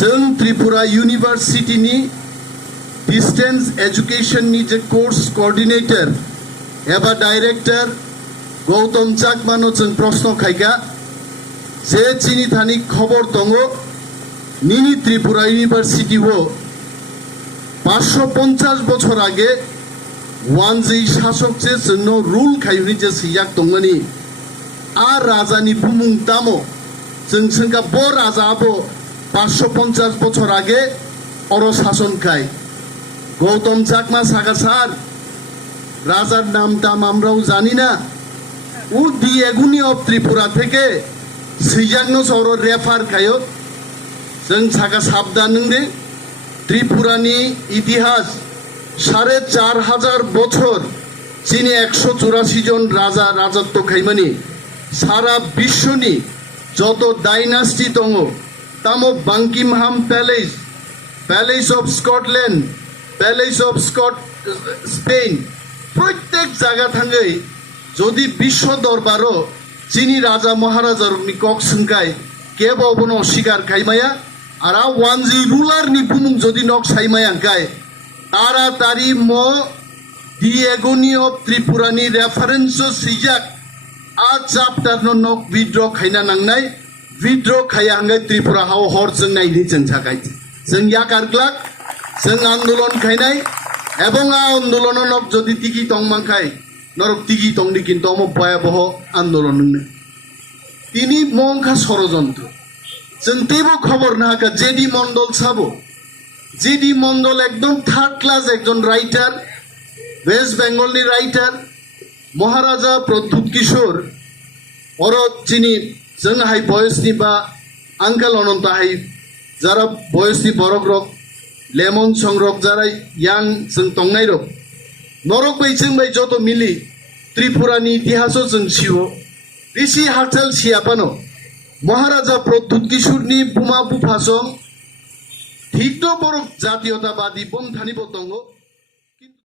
चंग त्रिपुरा यूनिवर्सिटी नि distance education नि जे कोर्स कोऑर्डिनेटर एबा डायरेक्टर गौतम चाकमानो चंग प्रश्न खाइका जे चिनी थानी खबर दंगो निनी त्रिपुरा यूनिवर्सिटी हो 550 বছর আগে ওয়ানজি শাসক যে জন্য রুল খাইনি যে সিয়াক দंगनि আর রাজানি বুমুং দামো जों जोंगा ब राजाबो 550 বছর আগে অর শাসন খায় গৌতম চাকমা সাকা স্যার রাজার নাম টাম আমরাও জানি না ও দি এগুনি অফ ত্রিপুরা থেকে সিজাগনো সর রেফার খায় जों साका साबधान नंदे त्रिपुरानी इतिहास 4500 বছর चीनी 184 जन राजा राजत्व खाइमानी सारा विश्वनी যত ডাইনাস্টি দङ তামো Buckingham palace palace of Scotland palace of Spain প্রত্যেক জায়গা থাঙ্গै যদি বিশ্ব দরবারও চীনি রাজা মহারাজার কক সংকায় কে ববন অস্বীকার খাইমায়া আর ওয়ানজি রুলার নি বুমুং যদি নক সাইমায়া গায় তাড়াতাড়ি ম দি এগনি অফ ত্রিপুরানি রেফারেন্স সিজাক आ चैप्टर नो नक विड्र खाइना नांगनाय विड्र खाया हांगै त्रिपुरा हाव हर जों नायनि जों थाखाय जों याकारग्लाक जों आंदोलन खाइनाय एबं आ आंदोलन नक जदि तिगि तंमांखाय नरक तिगि तंनि किन्तु अम भयाबह आंदोलन नंगनो तिनि मंखा षড়যন্ত্র जों तेबो खबर नाहाका जेडी मंडल साबो जेडी मंडल एकदम थार्ड क्लास एकजन राइटार वेस्ट बेंगल नि राइटार महाराजा प्रद्युत किशोर और चीनी जों हाई बयसनि बा आंकाल अनंत हाई जरा बयसनि बरक रक लेमन संरक जरा यां जों तंगनाय रक नरक बै जों बै जत मिली त्रिपुरानि इतिहास जों सिवो ऋषि हाथाल सियापानो महाराजा प्रद्युत किशोरनि बुमा बुफासं ठीक तो बरक जातीयतावादी बमथानिबो दङ।